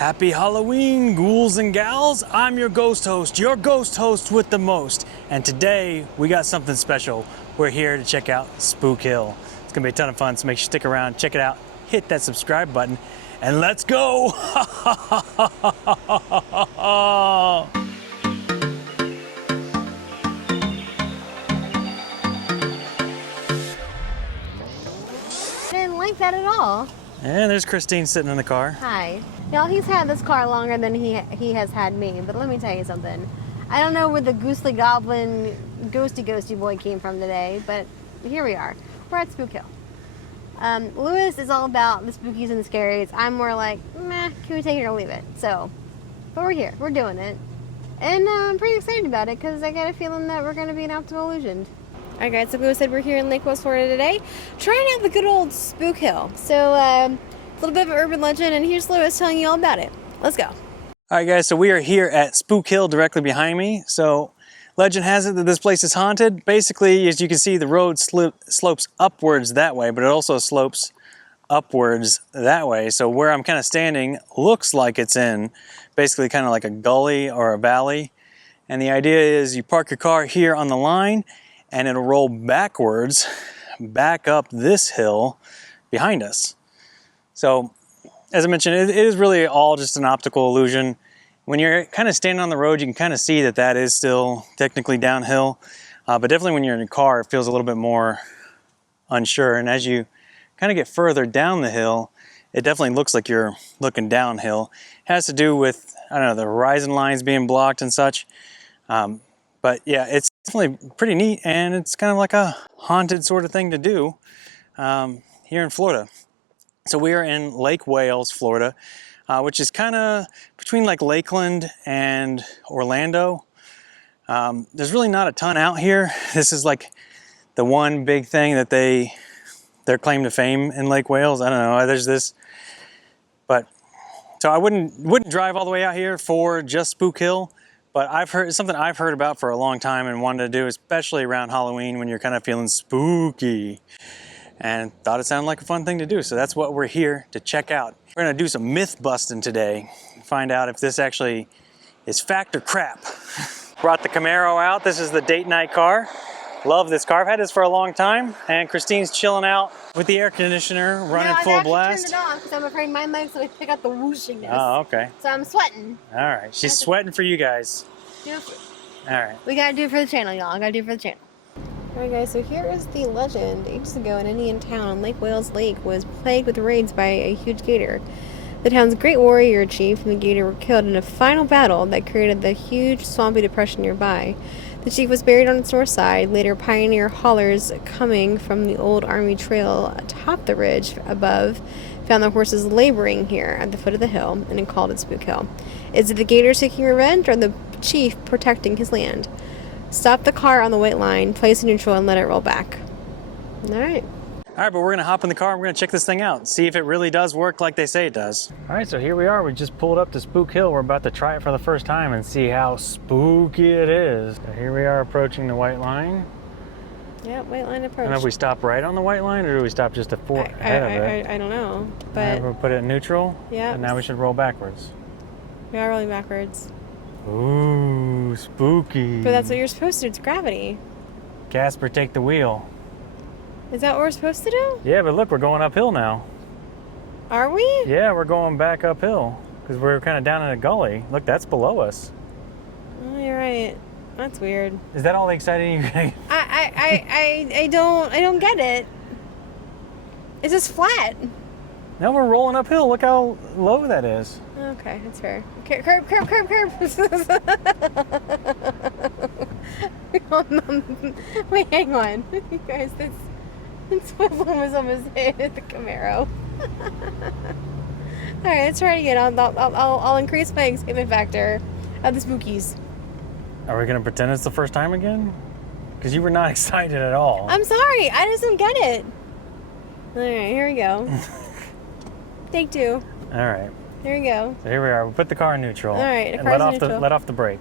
Happy Halloween, ghouls and gals. I'm your ghost host with the most. And today we got something special. We're here to check out Spook Hill. It's gonna be a ton of fun, so make sure you stick around, check it out, hit that subscribe button, and let's go! I didn't like that at all. And there's Christine sitting in the car. Hi. Y'all, he's had this car longer than he has had me, but let me tell you something. I don't know where the ghostly goblin, ghosty boy came from today, but here we are. We're at Spook Hill. Lewis is all about the spookies and the scaries. I'm more like, meh, can we take it or leave it? So, but we're here. We're doing it. And I'm pretty excited about it because I got a feeling that we're going to be an optical illusion. Alright guys, so Lewis said we're here in Lake West, Florida today, trying out the good old Spook Hill. So, a little bit of an urban legend, and here's Lewis telling you all about it. Let's go. Alright guys, so we are here at Spook Hill directly behind me. So, legend has it that this place is haunted. Basically, as you can see, the road slopes upwards that way, but it also slopes upwards that way. So where I'm kind of standing looks like it's in basically kind of like a gully or a valley. And the idea is you park your car here on the line, and it'll roll backwards, back up this hill behind us. So, as I mentioned, it is really all just an optical illusion. When you're kind of standing on the road, you can kind of see that that is still technically downhill. But definitely when you're in a car, it feels a little bit more unsure. And as you kind of get further down the hill, it definitely looks like you're looking downhill. It has to do with, I don't know, the horizon lines being blocked and such. But yeah, it's definitely pretty neat, and it's kind of like a haunted sort of thing to do here in Florida. So we are in Lake Wales, Florida, which is kind of between like Lakeland and Orlando. There's really not a ton out here. This is like the one big thing that their claim to fame in Lake Wales. I don't know, there's this, but so I wouldn't drive all the way out here for just Spook Hill. But it's something I've heard about for a long time and wanted to do, especially around Halloween when you're kind of feeling spooky. And thought it sounded like a fun thing to do, so that's what we're here to check out. We're gonna do some myth busting today, find out if this actually is fact or crap. Brought the Camaro out. This is the date night car. Love this car. I've had this for a long time, and Christine's chilling out with the air conditioner running full blast. I turned it on because I'm afraid my legs will pick up the whooshingness. Oh, okay. So I'm sweating. All right, she's sweating for you guys. All right. We gotta do it for the channel, y'all. I gotta do it for the channel. Alright guys, so here is the legend. Ages ago, an Indian town, Lake Wales Lake, was plagued with raids by a huge gator. The town's great warrior chief and the gator were killed in a final battle that created the huge swampy depression nearby. The chief was buried on its north side. Later, pioneer haulers coming from the old army trail atop the ridge above found the horses laboring here at the foot of the hill and called it Spook Hill. Is it the gator seeking revenge or the chief protecting his land? Stop the car on the white line, place it neutral, and let it roll back. All right. All right, but we're gonna hop in the car and we're gonna check this thing out, see if it really does work like they say it does. All right, so here we are. We just pulled up to Spook Hill. We're about to try it for the first time and see how spooky it is. So here we are approaching the white line. Yeah, white line approach. I don't know if we stop right on the white line or do we stop just ahead of it? I don't know, but... We'll put it in neutral. Yeah. And now we should roll backwards. We are rolling backwards. Ooh, spooky. But that's what you're supposed to do. It's gravity. Casper, take the wheel. Is that what we're supposed to do? Yeah, but look, we're going uphill now. Are we? Yeah, we're going back uphill because we're kind of down in a gully. Look, that's below us. Oh, you're right. That's weird. Is that all the exciting you get? I don't get it. It's just flat. Now we're rolling uphill. Look how low that is. Okay, that's fair. Curb. Wait, hang on. You guys, this swivel was almost hit the Camaro. Alright, let's try it again. I'll increase my excitement factor of the spookies. Are we going to pretend it's the first time again? Because you were not excited at all. I'm sorry. I just don't get it. Alright, here we go. Take two. All right. Here we go. So here we are. We'll put the car in neutral. All right, and let off the brake.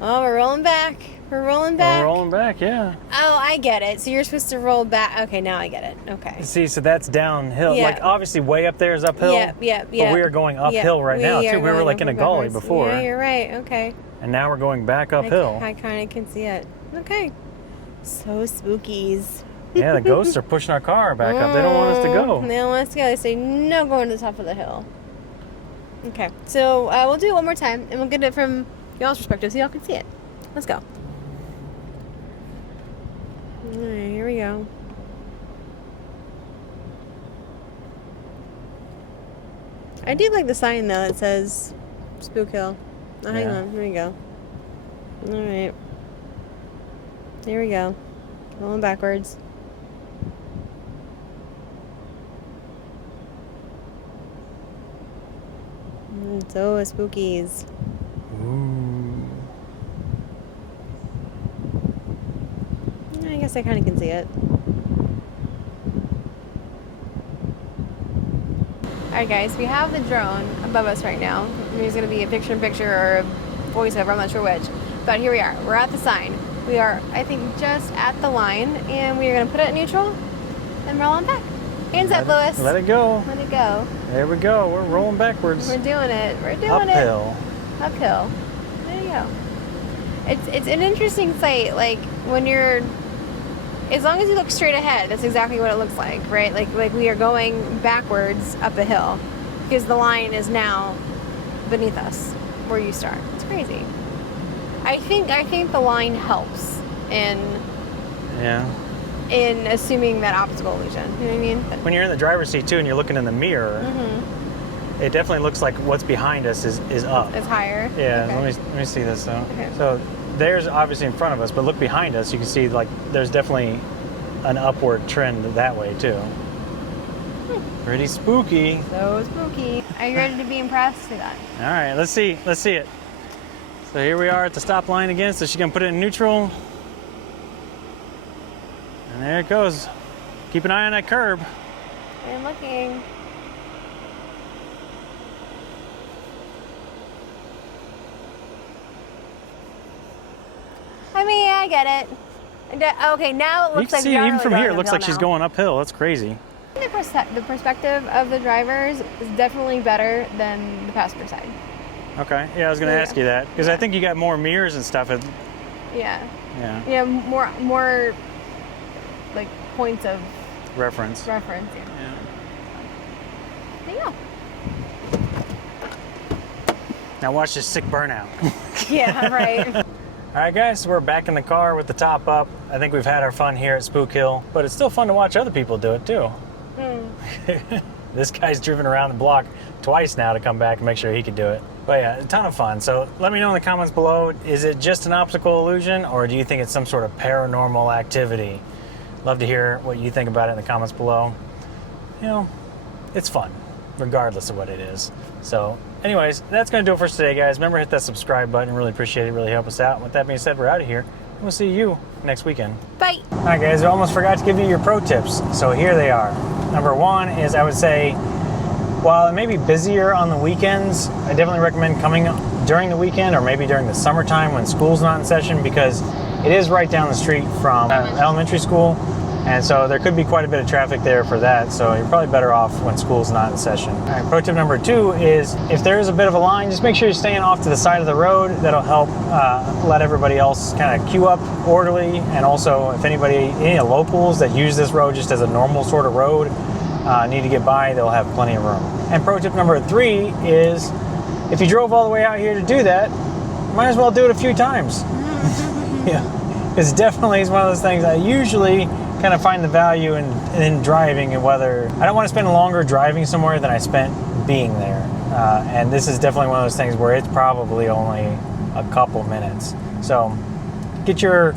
Oh, we're rolling back. We're rolling back. We're rolling back, yeah. Oh, I get it. So you're supposed to roll back. Okay, now I get it. Okay. See, so that's downhill. Yeah. Like, obviously, way up there is uphill. Yeah. But we are going uphill right now, too. We were like in a gully before. Yeah, you're right. Okay. And now we're going back uphill. I kind of can see it. Okay. So spookies. Yeah, the ghosts are pushing our car back up. They don't want us to go. They don't want us to go. They say, no going to the top of the hill. Okay. So we'll do it one more time, and we'll get it from y'all's perspective so y'all can see it. Let's go. All right, here we go. I do like the sign, though, that says Spook Hill. Oh, hang on. Here we go. All right. Here we go. Going backwards. So spookies. Ooh. I guess I kind of can see it. Alright guys, we have the drone above us right now. There's going to be a picture-in-picture or a voiceover, I'm not sure which. But here we are. We're at the sign. We are, I think, just at the line. And we are going to put it in neutral and roll on back. Hands up, Lewis. Let it go. Let it go. There we go. We're rolling backwards. We're doing it. We're doing Uphill. it. Uphill. There you go. It's an interesting sight. Like, when you're... As long as you look straight ahead, that's exactly what it looks like, right? Like we are going backwards up a hill because the line is now beneath us where you start. It's crazy. I think the line helps in assuming that optical illusion. You know what I mean? When you're in the driver's seat too and you're looking in the mirror, it definitely looks like what's behind us is up. It's higher. Yeah, Okay. let me see this though. Okay. So there's obviously in front of us, but look behind us, you can see like there's definitely an upward trend that way too. Pretty spooky. So spooky. Are you ready to be impressed? Say that. All right, let's see it. So here we are at the stop line again, so she's gonna put it in neutral. And there it goes. Keep an eye on that curb. I'm looking. I mean, I get it. Okay, now it looks like you can see even from here, it looks like she's going uphill. That's crazy. The perspective of the drivers is definitely better than the passenger side. Okay, yeah, I was going to ask you that because I think you got more mirrors and stuff. Yeah. Yeah. Yeah, more like points of Reference. Yeah. There you go. Now watch this sick burnout. Yeah, right. All right, guys, we're back in the car with the top up. I think we've had our fun here at Spook Hill, but it's still fun to watch other people do it too. This guy's driven around the block twice now to come back and make sure he could do it. But yeah, a ton of fun. So let me know in the comments below, is it just an optical illusion or do you think it's some sort of paranormal activity? Love to hear what you think about it in the comments below. You know, it's fun, regardless of what it is. So anyways, that's going to do it for us today, guys. Remember, hit that subscribe button. Really appreciate it. Really help us out. With that being said, we're out of here. We'll see you next weekend. Bye. All right, guys, I almost forgot to give you your pro tips. So here they are. Number one is I would say, while it may be busier on the weekends, I definitely recommend coming during the weekend or maybe during the summertime when school's not in session because it is right down the street from elementary school. And so there could be quite a bit of traffic there for that. So you're probably better off when school's not in session. All right, pro tip number two is if there is a bit of a line, just make sure you're staying off to the side of the road. That'll help let everybody else kind of queue up orderly. And also if any locals that use this road just as a normal sort of road need to get by, they'll have plenty of room. And pro tip number three is if you drove all the way out here to do that, might as well do it a few times. Yeah, it's definitely one of those things I usually kind of find the value in driving and whether I don't want to spend longer driving somewhere than I spent being there. And this is definitely one of those things where it's probably only a couple minutes. So get your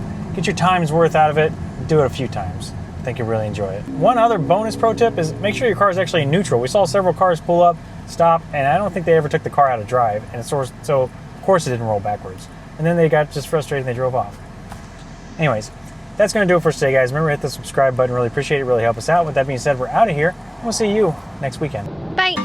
time's worth out of it. Do it a few times. I think you'll really enjoy it. One other bonus pro tip is make sure your car is actually in neutral. We saw several cars pull up, stop, and I don't think they ever took the car out of drive. And so of course it didn't roll backwards. And then they got just frustrated and they drove off. Anyways, that's going to do it for today, guys. Remember, hit the subscribe button. Really appreciate it. Really help us out. With that being said, we're out of here. We'll see you next weekend. Bye.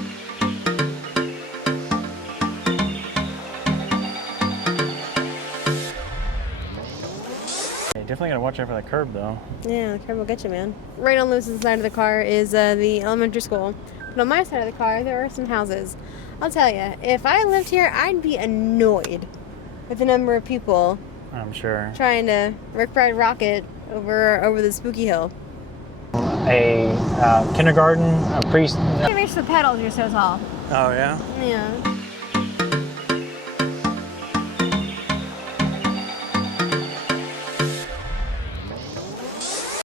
Definitely gotta watch out for that curb, though. Yeah, the curb will get you, man. Right on Lewis's side of the car is the elementary school. But on my side of the car, there are some houses. I'll tell you, if I lived here, I'd be annoyed with the number of people I'm sure. trying to ride rocket over the Spooky Hill. A kindergarten, a priest. You reach the pedals, you're so tall. Oh, yeah? Yeah.